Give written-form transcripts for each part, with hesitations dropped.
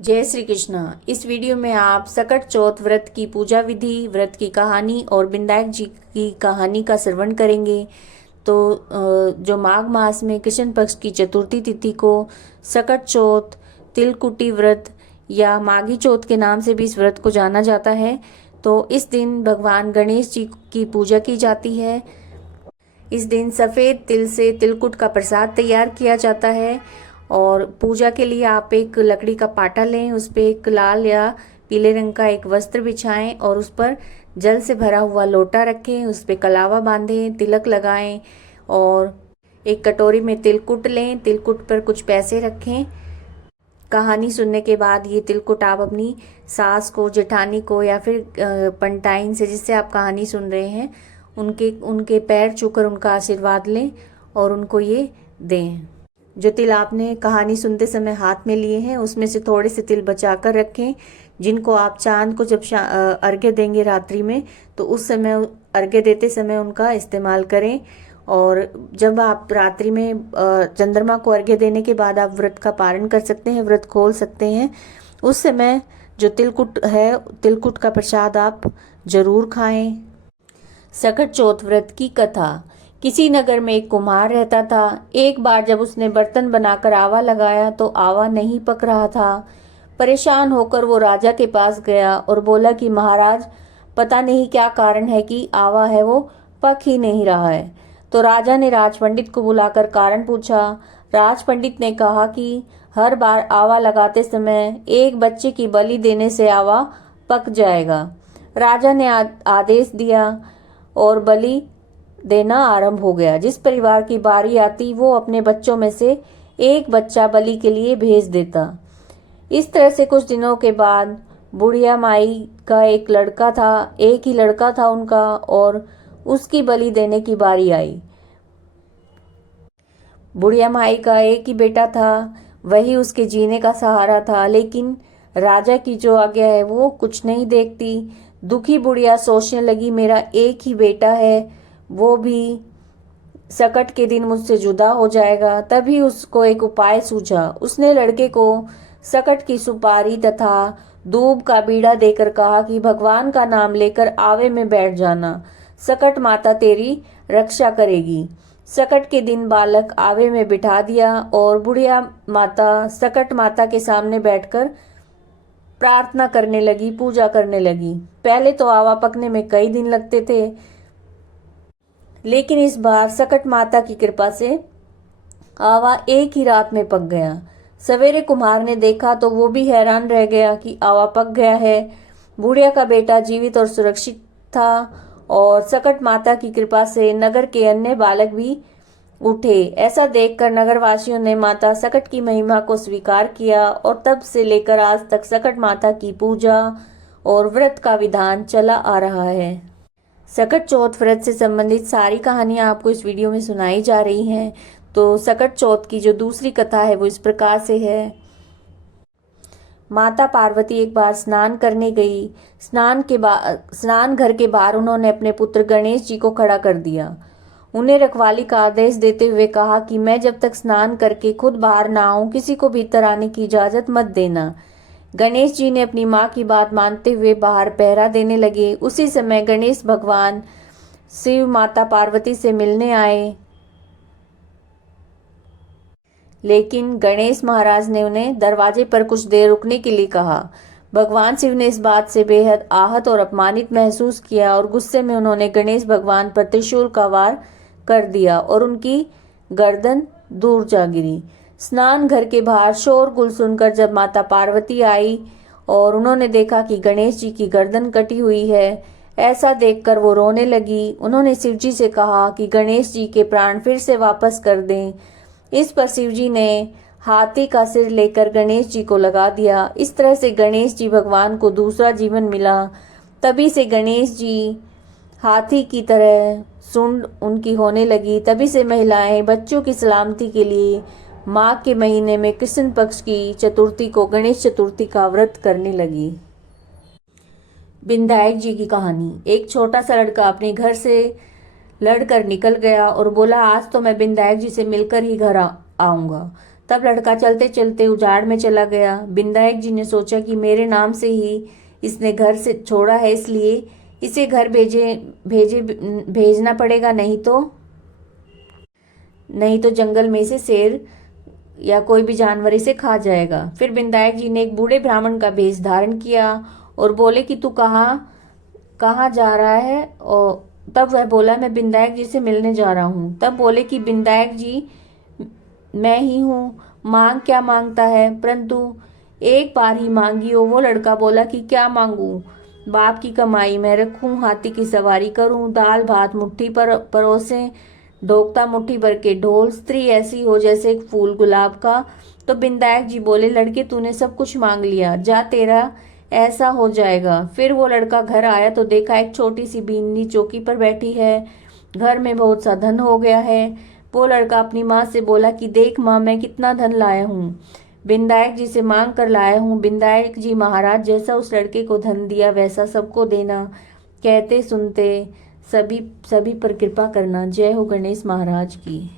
जय श्री कृष्ण। इस वीडियो में आप सकट चौथ व्रत की पूजा विधि, व्रत की कहानी और बिंदायक जी की कहानी का श्रवण करेंगे। तो जो माघ मास में कृष्ण पक्ष की चतुर्थी तिथि को सकट चौथ, तिलकुटी व्रत या माघी चौथ के नाम से भी इस व्रत को जाना जाता है। तो इस दिन भगवान गणेश जी की पूजा की जाती है। इस दिन सफ़ेद तिल से तिलकुट का प्रसाद तैयार किया जाता है और पूजा के लिए आप एक लकड़ी का पाटा लें, उस पर एक लाल या पीले रंग का एक वस्त्र बिछाएं और उस पर जल से भरा हुआ लोटा रखें, उस पर कलावा बांधें, तिलक लगाएं और एक कटोरी में तिलकुट लें। तिलकुट पर कुछ पैसे रखें। कहानी सुनने के बाद ये तिलकुट आप अपनी सास को, जेठानी को या फिर पंटाइन से जिससे आप कहानी सुन रहे हैं उनके उनके पैर छूकर उनका आशीर्वाद लें और उनको ये दें। जो तिल आपने कहानी सुनते समय हाथ में लिए हैं उसमें से थोड़े से तिल बचा कर रखें, जिनको आप चांद को जब अर्घ्य देंगे रात्रि में तो उस समय अर्घ्य देते समय उनका इस्तेमाल करें। और जब आप रात्रि में चंद्रमा को अर्घ्य देने के बाद आप व्रत का पारण कर सकते हैं, व्रत खोल सकते हैं। उस समय जो तिलकुट है, तिलकुट का प्रसाद आप जरूर खाएं। सकट चौथ व्रत की कथा। किसी नगर में एक कुम्हार रहता था। एक बार जब उसने बर्तन बनाकर आवा लगाया तो आवा नहीं पक रहा था। परेशान होकर वो राजा के पास गया और बोला कि महाराज, पता नहीं क्या कारण है कि आवा है वो पक ही नहीं रहा है। तो राजा ने राज पंडित को बुलाकर कारण पूछा। राज पंडित ने कहा कि हर बार आवा लगाते समय एक बच्चे की बलि देने से आवा पक जाएगा। राजा ने आदेश दिया और बलि देना आरंभ हो गया। जिस परिवार की बारी आती वो अपने बच्चों में से एक बच्चा बलि के लिए भेज देता। इस तरह से कुछ दिनों के बाद बुढ़िया माई का एक ही लड़का था उनका, और उसकी बलि देने की बारी आई। बुढ़िया माई का एक ही बेटा था, वही उसके जीने का सहारा था, लेकिन राजा की जो आज्ञा है वो कुछ नहीं देखती। दुखी बुढ़िया सोचने लगी, मेरा एक ही बेटा है, वो भी सकट के दिन मुझसे जुदा हो जाएगा। तभी उसको एक उपाय सूझा। उसने लड़के को सकट की सुपारी तथा दूब का बीड़ा देकर कहा कि भगवान का नाम लेकर आवे में बैठ जाना, सकट माता तेरी रक्षा करेगी। सकट के दिन बालक आवे में बिठा दिया और बुढ़िया माता सकट माता के सामने बैठकर प्रार्थना करने लगी, पूजा करने लगी। पहले तो आवा पकने में कई दिन लगते थे, लेकिन इस बार सकट माता की कृपा से आवा एक ही रात में पक गया। सवेरे कुम्हार ने देखा तो वो भी हैरान रह गया कि आवा पक गया है। बुढ़िया का बेटा जीवित और सुरक्षित था और सकट माता की कृपा से नगर के अन्य बालक भी उठे। ऐसा देखकर नगरवासियों ने माता सकट की महिमा को स्वीकार किया और तब से लेकर आज तक सकट माता की पूजा और व्रत का विधान चला आ रहा है। सकट चौथ व्रत से संबंधित सारी कहानियां आपको इस वीडियो में सुनाई जा रही हैं। तो सकट चौथ की जो दूसरी कथा है वो इस प्रकार से है। माता पार्वती एक बार स्नान करने गई। स्नान घर के बाहर उन्होंने अपने पुत्र गणेश जी को खड़ा कर दिया। उन्हें रखवाली का आदेश देते हुए कहा कि मैं जब तक स्नान करके खुद बाहर ना आऊं किसी को भीतर आने की इजाजत मत देना। गणेश जी ने अपनी माँ की बात मानते हुए बाहर पहरा देने लगे। उसी समय गणेश भगवान शिव माता पार्वती से मिलने आए, लेकिन गणेश महाराज ने उन्हें दरवाजे पर कुछ देर रुकने के लिए कहा। भगवान शिव ने इस बात से बेहद आहत और अपमानित महसूस किया और गुस्से में उन्होंने गणेश भगवान पर त्रिशूल का वार कर दिया और उनकी गर्दन दूर जा गिरी। स्नान घर के बाहर शोरगुल सुनकर जब माता पार्वती आई और उन्होंने देखा कि गणेश जी की गर्दन कटी हुई है, ऐसा देखकर वो रोने लगी। उन्होंने शिव जी से कहा कि गणेश जी के प्राण फिर से वापस कर दें। इस पर शिव जी ने हाथी का सिर लेकर गणेश जी को लगा दिया। इस तरह से गणेश जी भगवान को दूसरा जीवन मिला। तभी से गणेश जी हाथी की तरह सूंड उनकी होने लगी। तभी से महिलाएं बच्चों की सलामती के लिए माघ के महीने में कृष्ण पक्ष की चतुर्थी को गणेश चतुर्थी का व्रत करने लगी। बिंदायक जी की कहानी। एक छोटा सा लड़का अपने घर से लड़कर निकल गया और बोला, आज तो मैं बिंदायक जी से मिलकर ही घर आऊंगा। तब लड़का चलते चलते उजाड़ में चला गया। बिंदायक जी ने सोचा कि मेरे नाम से ही इसने घर से छोड़ा है, इसलिए इसे घर भेजना पड़ेगा, नहीं तो जंगल में से शेर या कोई भी जानवर इसे खा जाएगा। फिर बिंदायक जी ने एक बूढ़े ब्राह्मण का वेश धारण किया और बोले कि तू कहाँ जा रहा है। और तब वह बोला, मैं बिंदायक जी से मिलने जा रहा हूँ। तब बोले कि बिंदायक जी, मैं ही हूँ, मांग क्या मांगता है, परंतु एक बार ही मांगी हो। वो लड़का बोला कि क्या मांगू, बाप की कमाई मैं रखूं, हाथी की सवारी करूं, दाल भात मुट्ठी पर परोसें, ढोकता मुट्ठी भर के ढोल, स्त्री ऐसी हो जैसे एक फूल गुलाब का। तो बिंदायक जी बोले, लड़के तूने सब कुछ मांग लिया, जा तेरा ऐसा हो जाएगा। फिर वो लड़का घर आया तो देखा एक छोटी सी बीनी चौकी पर बैठी है, घर में बहुत सा धन हो गया है। वो लड़का अपनी माँ से बोला कि देख माँ, मैं कितना धन लाया हूँ, बिंदायक जी से मांग कर लाया हूँ। बिंदायक जी महाराज, जैसा उस लड़के को धन दिया वैसा सबको देना, कहते सुनते सभी पर कृपा करना। जय हो गणेश महाराज की।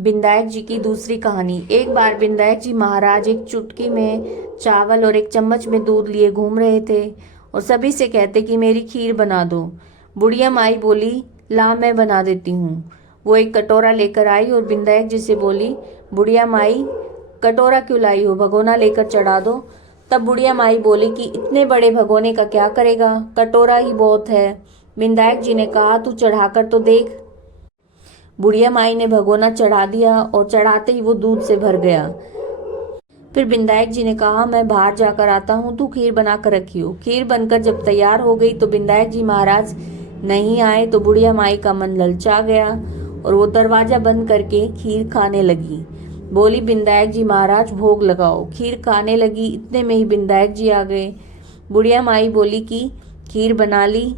बिंदायक जी की दूसरी कहानी। एक बार बिंदायक जी महाराज एक चुटकी में चावल और एक चम्मच में दूध लिए घूम रहे थे और सभी से कहते कि मेरी खीर बना दो। बुढ़िया माई बोली, ला मैं बना देती हूँ। वो एक कटोरा लेकर आई और बिंदायक जी से बोली, बुढ़िया माई कटोरा क्यों लाई हो, भगोना लेकर चढ़ा दो। तब बुढ़िया माई बोली कि इतने बड़े भगोने का क्या करेगा, कटोरा ही बहुत है। बिंदायक जी ने कहा, तू चढ़ाकर तो देख। बुढ़िया माई ने भगोना चढ़ा दिया और चढ़ाते ही वो दूध से भर गया। फिर बिंदायक जी ने कहा, मैं बाहर जाकर आता हूँ, तू खीर बना कर रखियो। खीर बनकर जब तैयार हो गई तो बिंदायक जी महाराज नहीं आए तो बुढ़िया माई का मन ललचा गया और वो दरवाजा बंद करके खीर खाने लगी। बोली, बिंदायक जी महाराज भोग लगाओ। खीर खाने लगी, इतने में ही बिंदायक जी आ गए। बुढ़िया माई बोली कि खीर बना ली।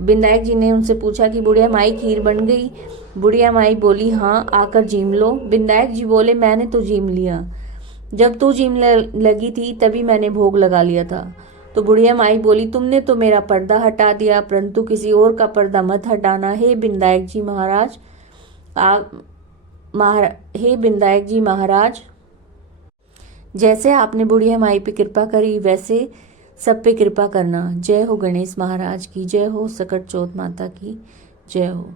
बिंदायक जी ने उनसे पूछा कि बुढ़िया माई खीर बन गई। बुढ़िया माई बोली, हाँ, आकर जीम लो। बिंदायक जी बोले, मैंने तो जीम लिया, जब तू जीम लगी थी तभी मैंने भोग लगा लिया था। तो बुढ़िया माई बोली, तुमने तो मेरा पर्दा हटा दिया, परंतु किसी और का पर्दा मत हटाना। हे बिंदायक जी महाराज, हे बिंदायक जी महाराज, जैसे आपने बुढ़िया माई पे कृपा करी वैसे सब पे कृपा करना। जय हो गणेश महाराज की, जय हो सकट चौथ माता की, जय हो।